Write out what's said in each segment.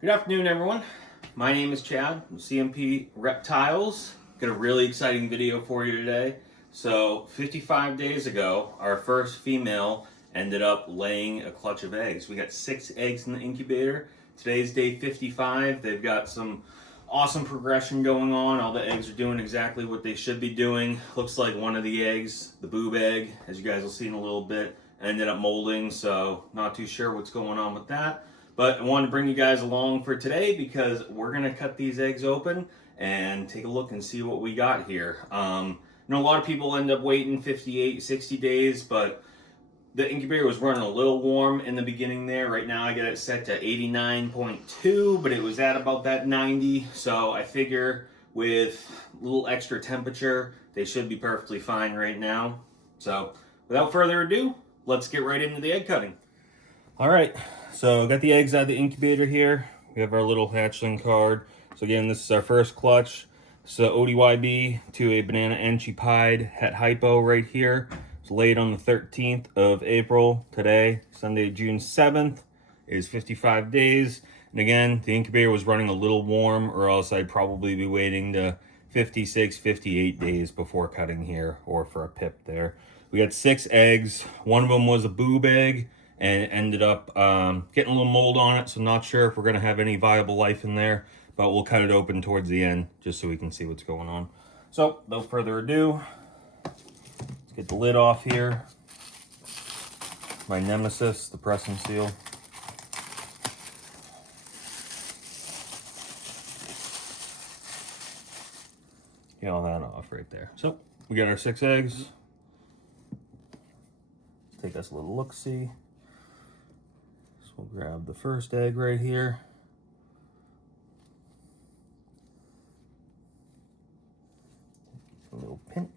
Good afternoon, everyone. My name is Chad from CMP Reptiles. Got a really exciting video for you today. So, 55 days ago, our first female ended up laying a clutch of eggs. We got 6 eggs in the incubator. Today's day 55. They've got some awesome progression going on. All the eggs are doing exactly what they should be doing. Looks like one of the eggs, the boob egg, as you guys will see in a little bit, ended up molding, so not too sure what's going on with that. But I wanted to bring you guys along for today because we're going to cut these eggs open and take a look and see what we got here. I know a lot of people end up waiting 58, 60 days, but the incubator was running a little warm in the beginning there. Right now I got it set to 89.2, but it was at about that 90. So I figure with a little extra temperature, they should be perfectly fine right now. So without further ado, let's get right into the egg cutting. All right, so got the eggs out of the incubator here. We have our little hatchling card. So again, this is our first clutch. So ODYB to a banana enchi pied het hypo right here. It's laid on the 13th of April. Today, Sunday, June 7th, is 55 days. And again, the incubator was running a little warm, or else I'd probably be waiting to 56, 58 days before cutting here, or for a pip there. We got 6 eggs. One of them was a boob egg, and it ended up getting a little mold on it, so not sure if we're going to have any viable life in there, but we'll cut it open towards the end just so we can see what's going on. So, without further ado, let's get the lid off here. My nemesis, the press and seal. Get all that off right there. So, we got our 6 eggs. Let's take us a little look-see. We'll grab the first egg right here. A little pinch.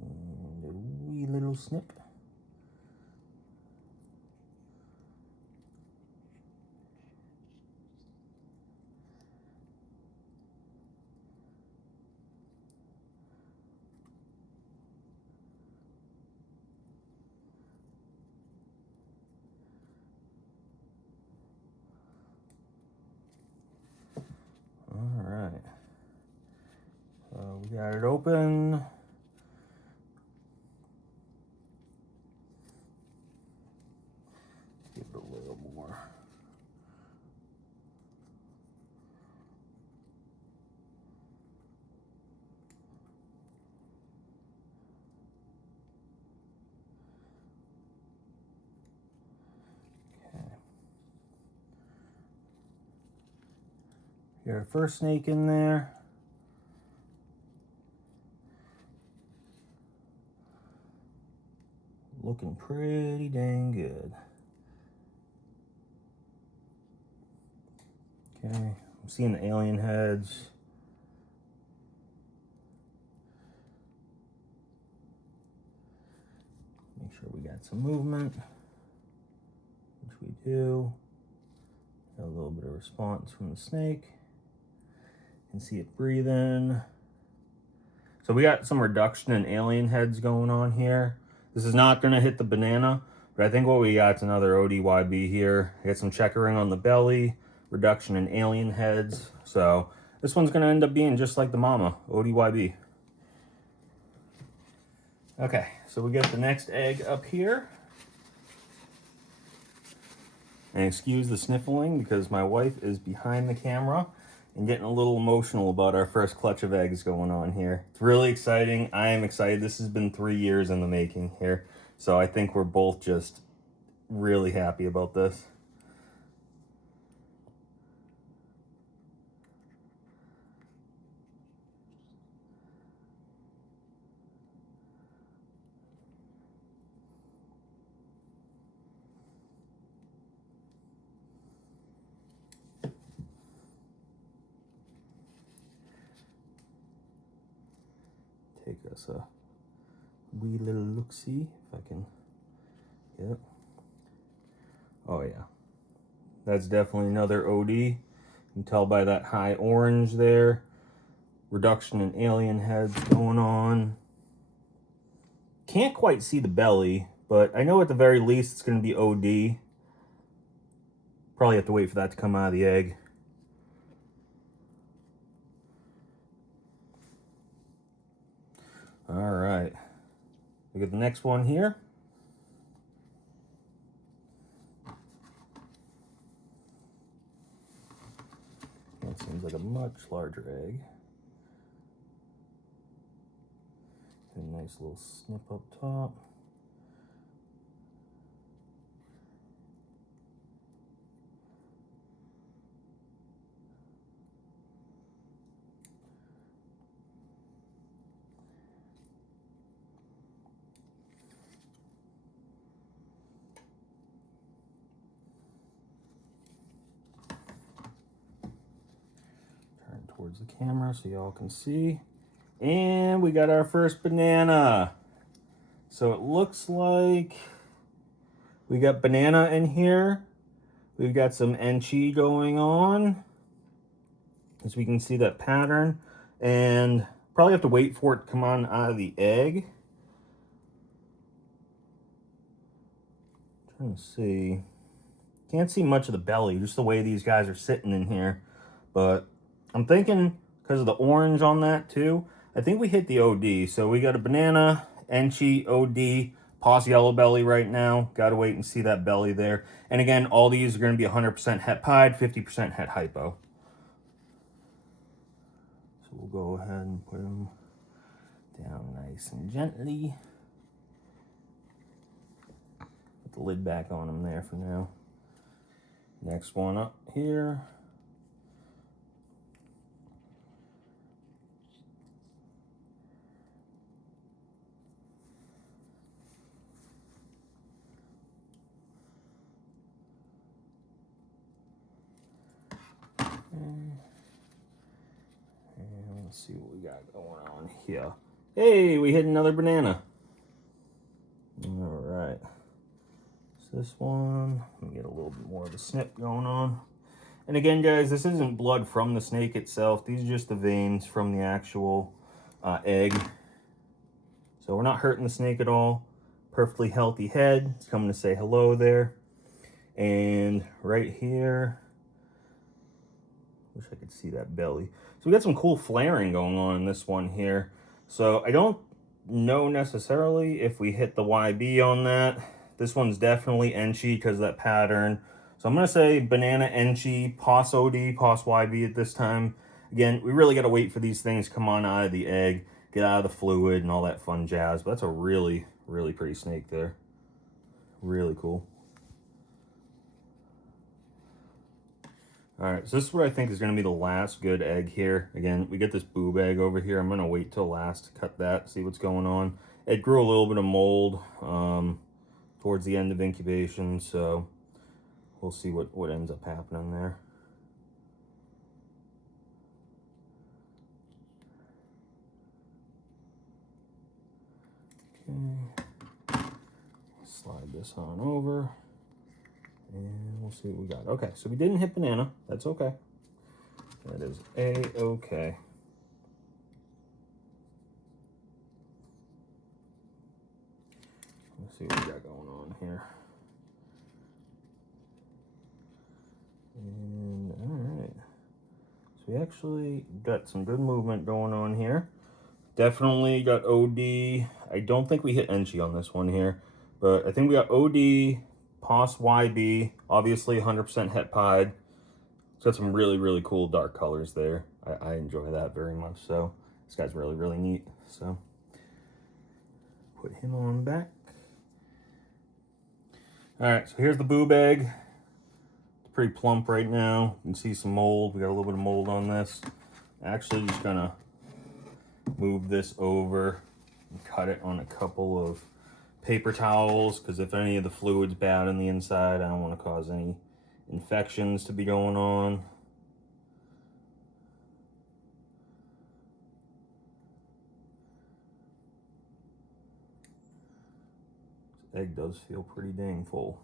And a wee little snip. We got it open. Give it a little more. Okay. Got our first snake in there. Looking pretty dang good. Okay, I'm seeing the alien heads. Make sure we got some movement, which we do. Got a little bit of response from the snake. You can see it breathing. So we got some reduction in alien heads going on here. This is not going to hit the banana, but I think what we got is another ODYB here. I got some checkering on the belly, reduction in alien heads. So this one's going to end up being just like the mama, ODYB. Okay, so we get the next egg up here. And excuse the sniffling because my wife is behind the camera and getting a little emotional about our first clutch of eggs going on here. It's really exciting. I am excited. This has been 3 years in the making here. So I think we're both just really happy about this. Take us a wee little look-see if I can get it. Oh yeah, that's definitely another OD. You can tell by that high orange there. Reduction in alien heads going on. Can't quite see the belly, but I know at the very least it's going to be OD. Probably have to wait for that to come out of the egg. All right, we get the next one here. That seems like a much larger egg. A nice little snip up top. Turn towards the camera so y'all can see. And we got our first banana. So it looks like we got banana in here. We've got some enchi going on, as we can see that pattern, and probably have to wait for it to come on out of the egg. Trying to see. Can't see much of the belly, just the way these guys are sitting in here. But I'm thinking, because of the orange on that too, I think we hit the OD. So we got a banana, enchi, OD, Pos yellow belly right now. Got to wait and see that belly there. And again, all these are going to be 100% het pied, 50% het hypo. So we'll go ahead and put them down nice and gently. Put the lid back on them there for now. Next one up here. And let's see what we got going on here. Hey, we hit another banana. All right. So this one, let me get a little bit more of a snip going on. And again, guys, this isn't blood from the snake itself. These are just the veins from the actual egg. So we're not hurting the snake at all. Perfectly healthy head. It's coming to say hello there. And right here, wish I could see that belly. So we got some cool flaring going on in this one here. So I don't know necessarily if we hit the YB on that. This one's definitely enchi because of that pattern. So I'm going to say banana, enchi, Pos OD, Pos YB at this time. Again, we really got to wait for these things to come on out of the egg, get out of the fluid and all that fun jazz. But that's a really, really pretty snake there. Really cool. All right, so this is what I think is going to be the last good egg here. Again, we get this boob egg over here. I'm going to wait till last to cut that, see what's going on. It grew a little bit of mold towards the end of incubation, so we'll see what ends up happening there. Okay. Slide this on over. And we'll see what we got. Okay, so we didn't hit banana. That's okay. That is A-okay. Let's see what we got going on here. And all right. So we actually got some good movement going on here. Definitely got OD. I don't think we hit enchi on this one here, but I think we got OD, Pos YB, obviously 100% het pied. It's got some really, really cool dark colors there. I enjoy that very much. So this guy's really, really neat. So put him on back. All right, so here's the boob egg. It's pretty plump right now. You can see some mold. We got a little bit of mold on this. Actually, just gonna move this over and cut it on a couple of paper towels, because if any of the fluid's bad on the inside, I don't want to cause any infections to be going on. This egg does feel pretty dang full.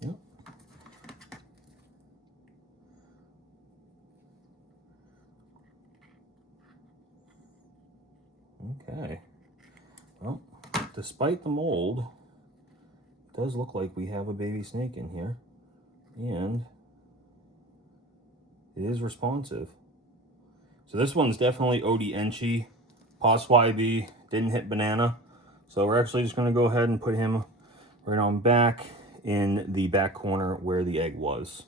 Yep. Okay. Well, despite the mold, it does look like we have a baby snake in here, and it is responsive. So this one's definitely OD Enchi, Pos YB, didn't hit banana. So we're actually just gonna go ahead and put him right on back in the back corner where the egg was.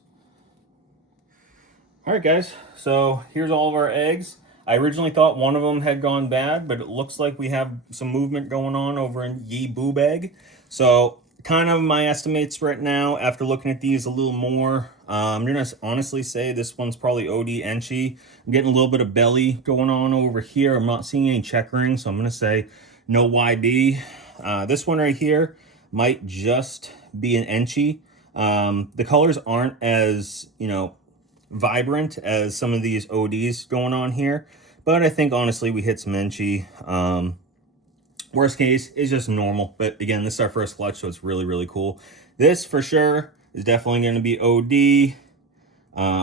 All right, guys, so here's all of our eggs. I originally thought one of them had gone bad, but it looks like we have some movement going on over in Yi Boob Egg. So kind of my estimates right now, after looking at these a little more, I'm gonna honestly say this one's probably OD Enchi. I'm getting a little bit of belly going on over here. I'm not seeing any checkering, so I'm gonna say no YB. This one right here might just be an Enchi. The colors aren't as, vibrant as some of these ODs going on here, but I think honestly we hit some Enchi. Worst case is just normal, but again, this is our first clutch, so it's really, really cool. This for sure is definitely going to be OD.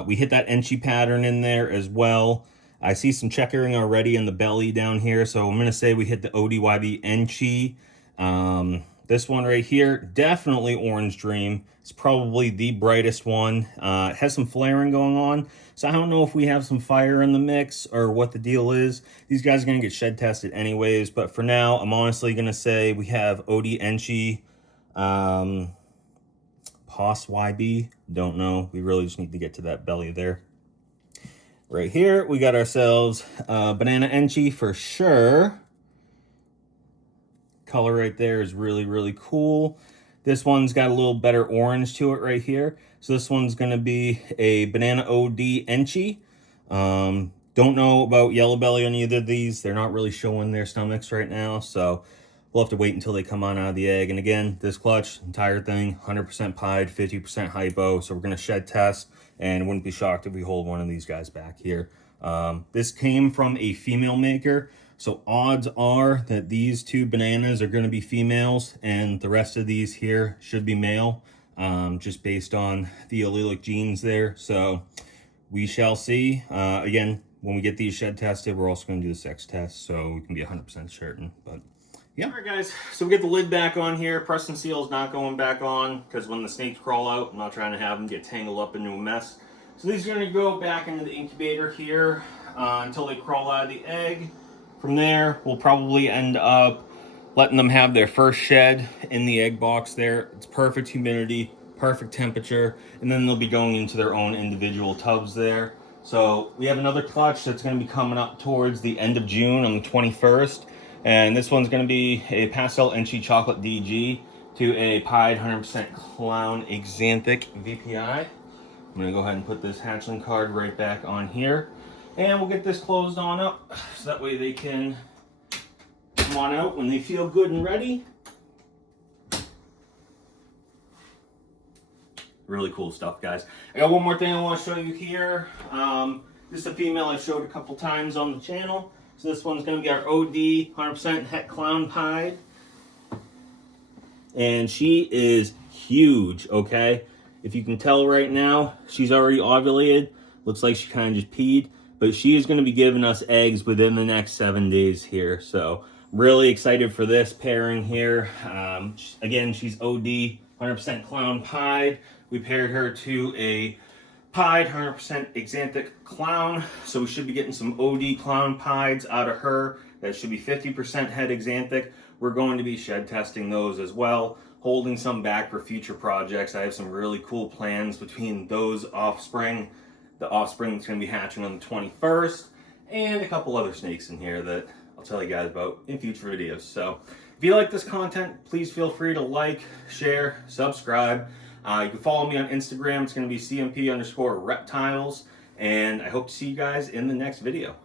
We hit that Enchi pattern in there as well. I see some checkering already in the belly down here, so I'm going to say we hit the ODYB Enchi. This one right here, definitely Orange Dream. It's probably the brightest one. It has some flaring going on, so I don't know if we have some fire in the mix or what the deal is. These guys are going to get shed tested anyways, but for now, I'm honestly going to say we have OD Enchi, Pos YB, don't know. We really just need to get to that belly there. Right here, we got ourselves Banana Enchi for sure. Color right there is really, really cool. This one's got a little better orange to it right here. So this one's going to be a Banana OD Enchi. Don't know about yellow belly on either of these. They're not really showing their stomachs right now, so we'll have to wait until they come on out of the egg. And again, this clutch, entire thing, 100% pied, 50% hypo. So we're going to shed test, and wouldn't be shocked if we hold one of these guys back here. This came from a female maker. So odds are that these two bananas are going to be females and the rest of these here should be male, just based on the allelic genes there. So we shall see. Again, when we get these shed tested, we're also going to do the sex test so we can be 100% certain. But yeah. All right, guys. So we get the lid back on here. Press and seal is not going back on because when the snakes crawl out, I'm not trying to have them get tangled up into a mess. So these are going to go back into the incubator here until they crawl out of the egg. From there, we'll probably end up letting them have their first shed in the egg box there. It's perfect humidity, perfect temperature, and then they'll be going into their own individual tubs there. So we have another clutch that's going to be coming up towards the end of June on the 21st. And this one's going to be a Pastel Enchi Chocolate DG to a pied 100% Clown Axanthic VPI. I'm going to go ahead and put this hatchling card right back on here. And we'll get this closed on up so that way they can come on out when they feel good and ready. Really cool stuff, guys. I got one more thing I want to show you here. This is a female I've showed a couple times on the channel. So this one's going to be our OD 100% Het Clown Pied. And she is huge, okay? If you can tell right now, she's already ovulated. Looks like she kind of just peed. But she is going to be giving us eggs within the next 7 days here. So really excited for this pairing here. Again, she's OD 100% Clown Pied. We paired her to a pied 100% Axanthic Clown. So we should be getting some OD Clown Pieds out of her. That should be 50% het Axanthic. We're going to be shed testing those as well. Holding some back for future projects. I have some really cool plans between those offspring. The offspring is going to be hatching on the 21st, and a couple other snakes in here that I'll tell you guys about in future videos. So if you like this content, please feel free to like, share, subscribe. You can follow me on Instagram. It's going to be CMP_reptiles, and I hope to see you guys in the next video.